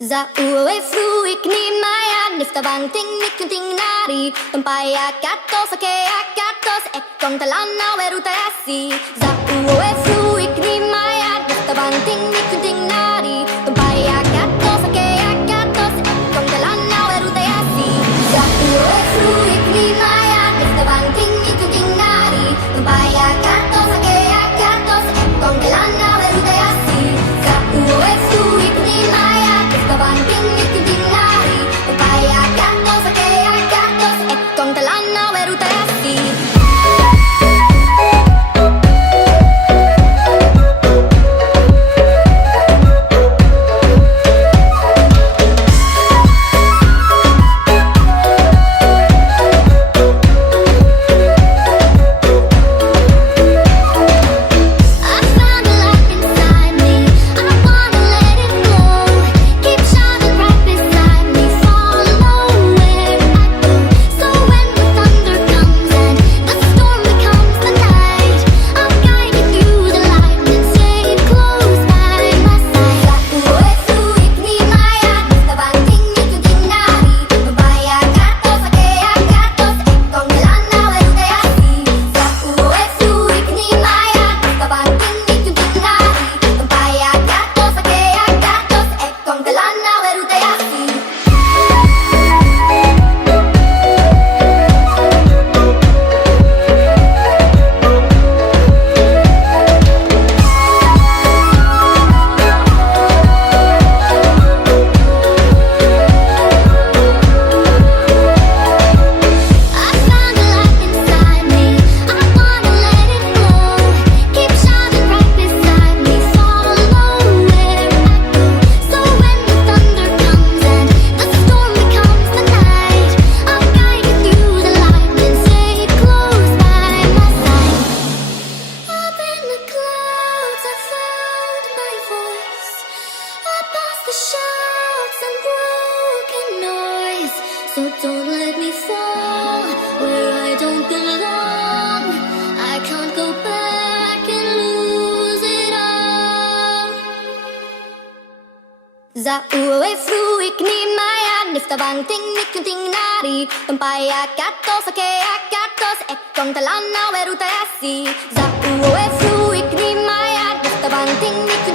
Za ue fruik ni maya nifta bang ting nikunting nari Tumpaya katos ake akatos ekong talana weru tayasi Za ue fruik ni maya nifta bang ting nikunting nari Tumpaya katos ake akatos ekong talana weru tayasi Za ue fruik ni maya nifta bang ting nikunting nari Tumpaya katos ake akatos ekong talana weru tayasi Za ue fruik ni maya Banting nikunting nari Upaya gatos ake agatos ekong talana weru tayasi So don't let me fall where I don't belong. I can't go back and lose it all. Za ue fruik ni maya nifta bang ting nikunting nari Tumpaya katos ake akatos ekong talana weru tayasi Za ue fruik ni maya nifta bang ting nikunting